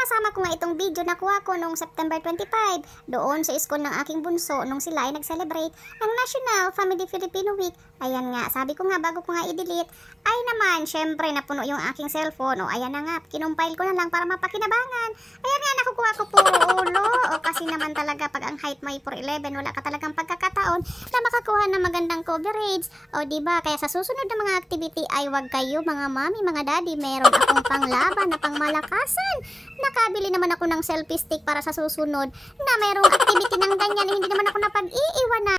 Isama-sama ko nga itong video na kuha ko noong September 25 doon sa school ng aking bunso nung sila ay nag-celebrate ng National Family Filipino Week. Ayan nga, sabi ko nga bago ko nga i-delete, ay naman, syempre napuno yung aking cellphone. O ayan na nga, kinumpile ko na lang para mapakinabangan. Ayan nga, nakukuha ko puro ulo. O kasi naman talaga pag ang height mo ay 4'11", wala ka talagang pagkakataon na makakuha ng magandang coverage. O diba, kaya sa susunod na mga activity ay wag kayo mga mami, mga daddy, meron akong panglaban na pangmalakasan. Nakabili naman ako ng selfie stick para sa susunod na merong activity ng ganyan, hindi naman ako napag-iiwanan.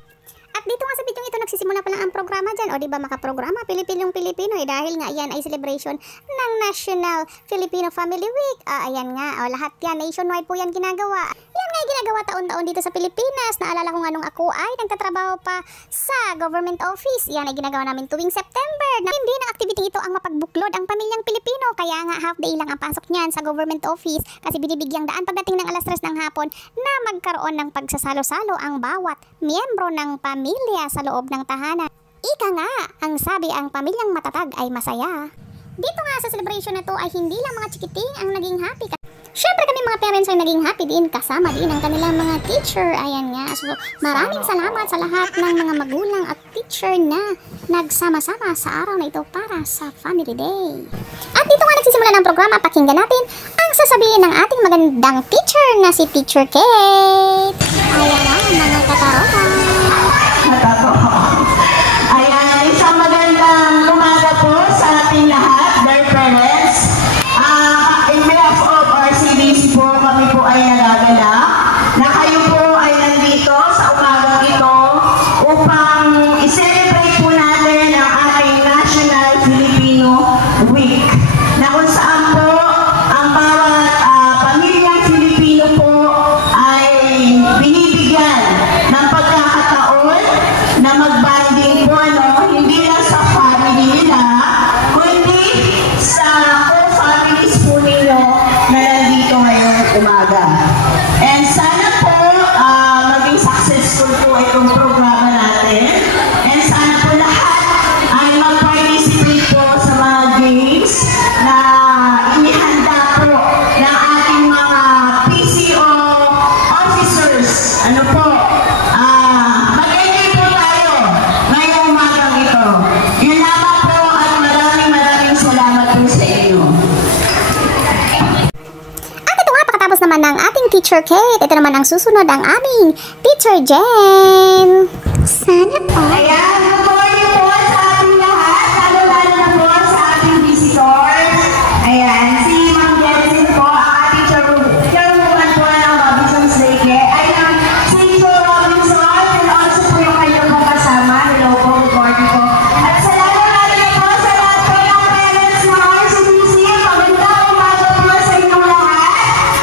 At dito nga sa video ito, nagsisimula pa lang ang programa dyan. O diba makaprograma, Pilipinong-Pilipino dahil nga yan ay celebration ng National Filipino Family Week. Ayan nga, lahat yan, nationwide po yan ginagawa. Yan nga ginagawa taon-taon dito sa Pilipinas. Naalala ko nga nung ako ay nagtatrabaho pa sa government office. Yan ay ginagawa namin tuwing September. Na hindi ng activity ito ang mapagbuklod ang pamilyang Pilipino. Kaya nga half day lang ang pasok niyan sa government office kasi binibigyang daan pagdating ng alas 3 ng hapon na magkaroon ng pagsasalo-salo ang bawat miyembro ng pamilya sa loob ng tahanan. Ika nga, ang sabi ang pamilyang matatag ay masaya. Dito nga sa celebration na to ay hindi lang mga chikiting ang naging happy. Siyempre kami mga parents ay naging happy din, kasama din ang kanilang mga teacher. Ayan nga, so maraming salamat sa lahat ng mga magulang at teacher na nagsama-sama sa araw na ito para sa Family Day. At dito nga nagsisimula ng programa, pakinggan natin ang sasabihin ng ating magandang teacher na si Teacher Kate. Ayan na mga kataroka. Ayan, isang magandang umaga po sa ating lahat, dear parents. In behalf of RCBC po, kami po ay nagagala na kayo po ay nandito sa umagang ito upang i-celebrate po natin ang ating National Filipino Week. Na kung saan po ang bawat pamilyang Filipino po ay binibigyan ng pagkakataon na magbanding po, hindi lang sa family nila, kundi sa co-families po ninyo na nandito ngayong umaga. And sana po maging successful po itong programa natin. And sana po lahat ay mag-participate po sa mga games na inihanda po ng ating mga PCO officers. Ano po? Mag-enjoy po tayo ngayong umagang ito. Yun lamang po at maraming salamat po sa inyo. At ito nga, pakatapos naman ng ating Teacher Kate, ito naman ang susunod ang aming Teacher Jen. Sana po. Ayan, good morning po sa ating lahat, lalo-lalo na po sa ating visitors. Ayan, si Ma'am Jensen po, ang ating chairwoman po ng Robinson's Daycare. Ayan, si Joe Robinson, and also po yung kanyang mga kasama. Hello po, good morning po. At sa lalo-lalo na po sa lahat po ng parents ng RCBC, magandang umaga po sa inyong lahat.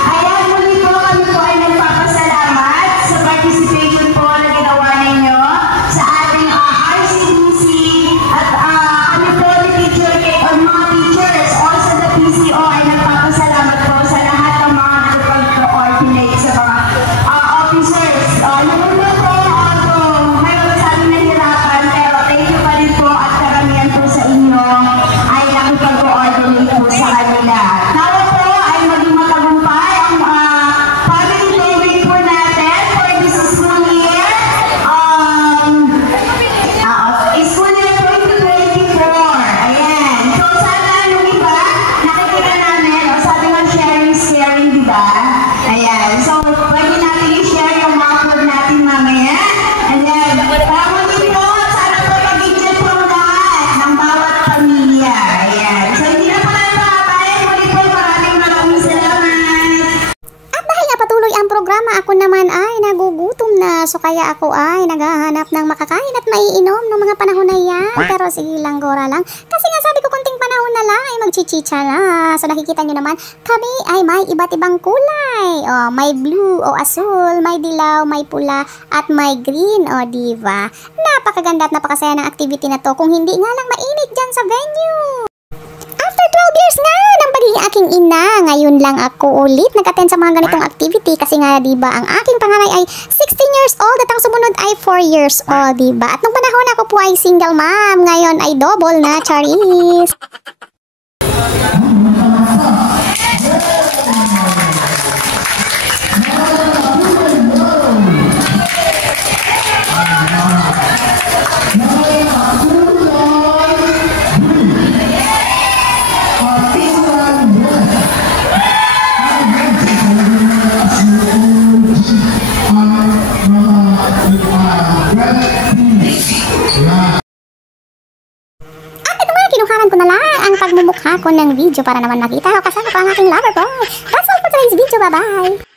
Ayan, muli po kami po ay nagpapasalamat sa participation po na ginawa ninyo sa ating RCBC at kami po ni Teacher Kate o mga teachers also the PCO ay nagpapasalamat po sa lahat ng mga nagpag-coordinate sa mga officers. Yung una po, mayroon sa amin nahirapan pero thank you pa rin po at karamihan po sa inyo ay nakipag-coordinate po sa kanila. Nawa po ay maging matagumpay ang Family Day Week po natin for this school year. School year 2024. Ayan. So, sana yung iba, nakikita namin, sabi nga sharing is caring, di ba? Ayan. So, pwede natin i-share yung mga food natin mamaya. Ayan. Muli po, sana po mag-enjoy po ang lahat ng bawat pamilya. Ayan. So, hindi na po natin makakain. Muli po, maraming salamat. At dahil nga patuloy ang programa, ako naman ay nagugutom na. So kaya ako ay naghahanap ng makakain at maiinom ng mga panahon na yan. Pero sige lang, gora lang. Kasi nga sabi ko konting panahon na lang ay magchichicha na. So nakikita nyo naman, kami ay may iba't ibang kulay. O, may blue o asul, may dilaw, may pula, at may green. O, diba? Napakaganda at napakasaya ng activity na to. Kung hindi nga lang mainit dyan sa venue. After 12 years nga ng pagiging aking ina, ngayon lang ako ulit nag-attend sa mga ganitong activity kasi nga diba ang aking panganay ay 16 years old at ang sumunod ay 4 years old, diba? At nung panahon ako po ay single mom, ngayon ay double na, charis. mukha ko ng video para naman makita ko kasama ko ang aking lover boy. That's all for today's video. Bye-bye!